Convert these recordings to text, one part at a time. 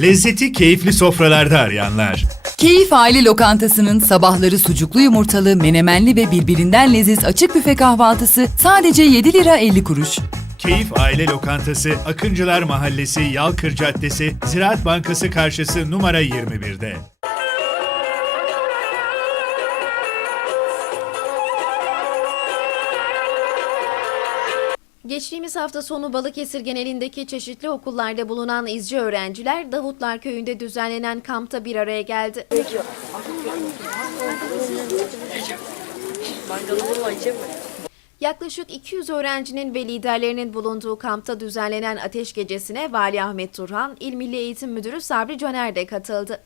Lezzeti keyifli sofralarda arayanlar. Keyif Aile Lokantası'nın sabahları sucuklu yumurtalı, menemenli ve birbirinden leziz açık büfe kahvaltısı sadece 7 lira 50 kuruş. Keyif Aile Lokantası Akıncılar Mahallesi Yalkır Caddesi Ziraat Bankası karşısı numara 21'de. Geçtiğimiz hafta sonu Balıkesir genelindeki çeşitli okullarda bulunan izci öğrenciler Davutlar Köyü'nde düzenlenen kampta bir araya geldi. Yaklaşık 200 öğrencinin ve liderlerinin bulunduğu kampta düzenlenen ateş gecesine Vali Ahmet Turhan, İl Milli Eğitim Müdürü Sabri Caner de katıldı.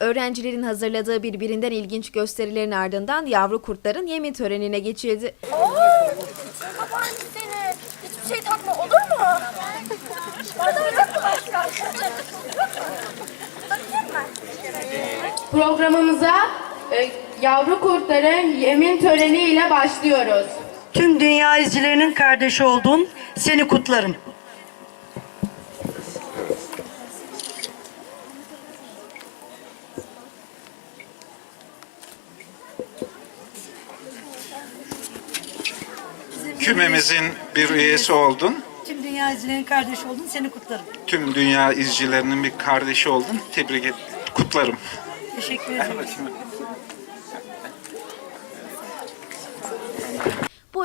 Öğrencilerin hazırladığı birbirinden ilginç gösterilerin ardından yavru kurtların yemin törenine geçildi. Kapan seni. Hiçbir şey takma olur mu? Bana yok mu başka? Takayım mı? Programımıza e, yavru kurtların yemin töreni ile başlıyoruz. Tüm dünya izcilerinin kardeşi oldun. Seni kutlarım. Kümemizin bir üyesi oldun. Tüm dünya izcilerinin kardeşi oldun. Seni kutlarım. Tüm dünya izcilerinin bir kardeşi oldun. Tebrik et, kutlarım. Teşekkür ederim.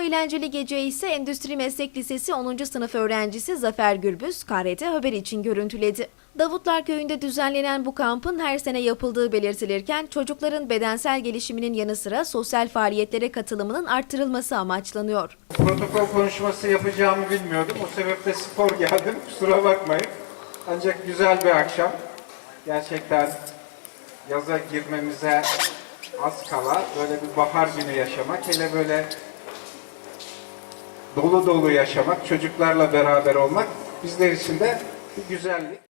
Eğlenceli gece ise Endüstri Meslek Lisesi 10. sınıf öğrencisi Zafer Gürbüz KRT Haber için görüntüledi. Davutlar Köyü'nde düzenlenen bu kampın her sene yapıldığı belirtilirken çocukların bedensel gelişiminin yanı sıra sosyal faaliyetlere katılımının arttırılması amaçlanıyor. Protokol konuşması yapacağımı bilmiyordum. O sebeple spor geldim. Kusura bakmayın. Ancak güzel bir akşam. Gerçekten yaza girmemize az kala böyle bir bahar günü yaşamak, hele böyle dolu dolu yaşamak, çocuklarla beraber olmak bizler için de bir güzellik.